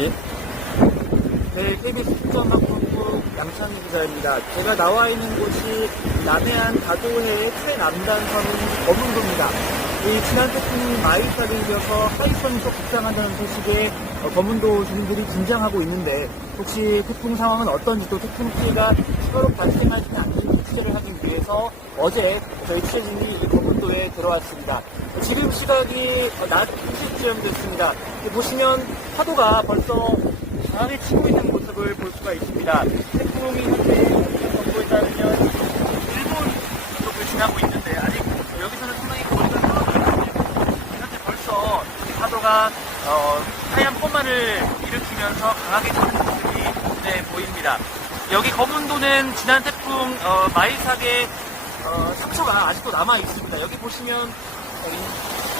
예. 네, KBS 특전방송국 양찬 기자입니다. 제가 나와 있는 곳이 남해안 가도해의 최남단선인 검은도입니다. 이 지난 태풍 마이사를 이어서 하이선이 또 급상한다는 소식에 어, 검은도 주민들이 긴장하고 있는데 혹시 태풍 상황은 어떤지 또 태풍 피해가 추가로 발생하지 않는지 취재를 하기 위해서 어제 저희 취재진이 이 검은도에 들어왔습니다. 지금 시각이 어, 낮 2시쯤 됐습니다. 보시면 파도가 벌써 강하게 치고 있는 모습을 볼 수가 있습니다. 태풍이 현재 정보에 따르면 일본 쪽을 지나고 있는데 아직 여기서는 상당히 거리가 떨어져 있습니다. 현재 벌써 이 파도가 어, 하얀 포만을 일으키면서 강하게 치는 모습이 눈에 보입니다. 여기 검은도는 지난 태풍 어, 마이삭의 어, 상처가 아직도 남아 있습니다. 여기 보시면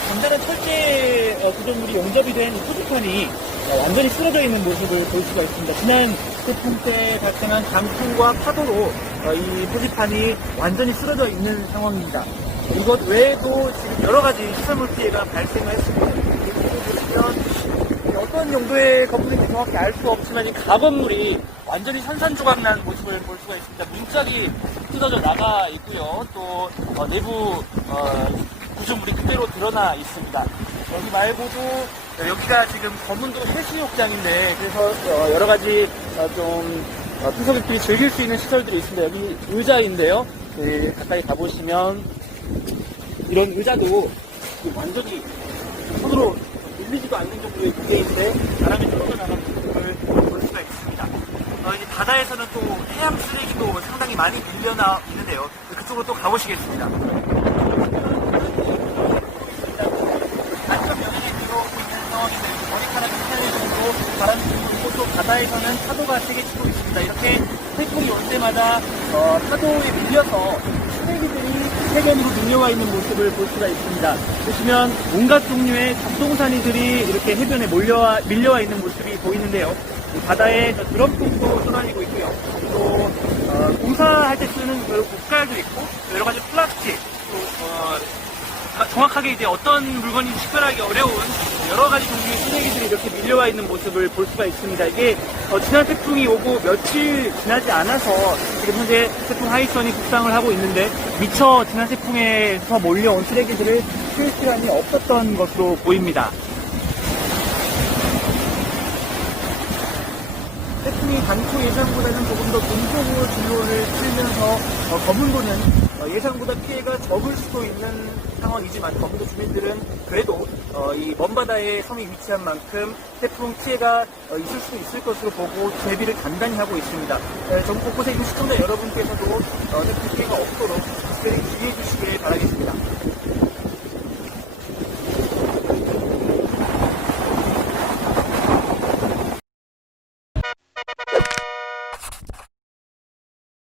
단단한 철제 어, 구조물이 용접이 된 표지판이 어, 완전히 쓰러져 있는 모습을 볼 수가 있습니다. 지난 태풍 때 발생한 강풍과 파도로 어, 이 표지판이 완전히 쓰러져 있는 상황입니다. 이것 외에도 지금 여러 가지 시설물 피해가 발생을 했습니다. 보시면 어떤 용도의 건물인지 정확히 알수 없지만 이 가건물이 완전히 산산조각난 모습을 볼 수가 있습니다. 문짝이 뜯어져 나가 있고요. 또 어, 내부 어, 구조물이 그대로 드러나 있습니다. 여기 말고도 여기가 지금 검은도 해수욕장인데 그래서 어, 여러 가지 어, 좀 어, 투석객들이 즐길 수 있는 시설들이 있습니다. 여기 의자인데요. 네, 가까이 가보시면 이런 의자도 완전히 손으로 밀리지도 않는 정도의 무게인데 바람이 떨어져 나가는 모습을 볼 수가 있습니다. 어, 이제 바다에서는 또 해양 쓰레기도 상당히 많이 밀려나 있는데요. 그쪽으로 또 가보시겠습니다. 안쪽 면에 들어오고 있는 상황인데 머리카락이 정도 바람이 바다에서는 파도가 세게 치고 있습니다. 이렇게 태풍이 올 때마다 어, 파도에 밀려서 쓰레기들이 해변으로 밀려와 있는 모습을 볼 수가 있습니다. 보시면 온갖 종류의 잡동사니들이 이렇게 해변에 몰려와, 밀려와 있는 모습이 보이는데요. 이 바다에 저 드럼통도 쏟아지고 있고요. 또 어, 공사할 때 쓰는 그 국갈도 있고 여러 가지 플라스틱 또 어, 가- 정확하게 이제 어떤 물건이 식별하기 어려운 여러 가지 종류의 쓰레기들이 이렇게 밀려와 있는 모습을 볼 수가 있습니다. 이게 어, 지난 태풍이 오고 며칠 지나지 않아서 지금 현재 태풍 하이선이 북상을 하고 있는데 미처 지난 태풍에서 몰려온 쓰레기들을 치울 시간이 없었던 것으로 보입니다. 태풍이 당초 예상보다는 조금 더 동쪽으로 진로를 틀면서 어, 검은도는 어, 예상보다 피해가 적을 수도 있는 상황이지만 검은도 주민들은 그래도 어, 이 먼바다에 섬이 위치한 만큼 태풍 피해가 어, 있을 수도 있을 것으로 보고 대비를 단단히 하고 있습니다. 에, 전국 곳곳에 있는 시청자 여러분께서도 어, 태풍 피해가 없도록 특별히 주의해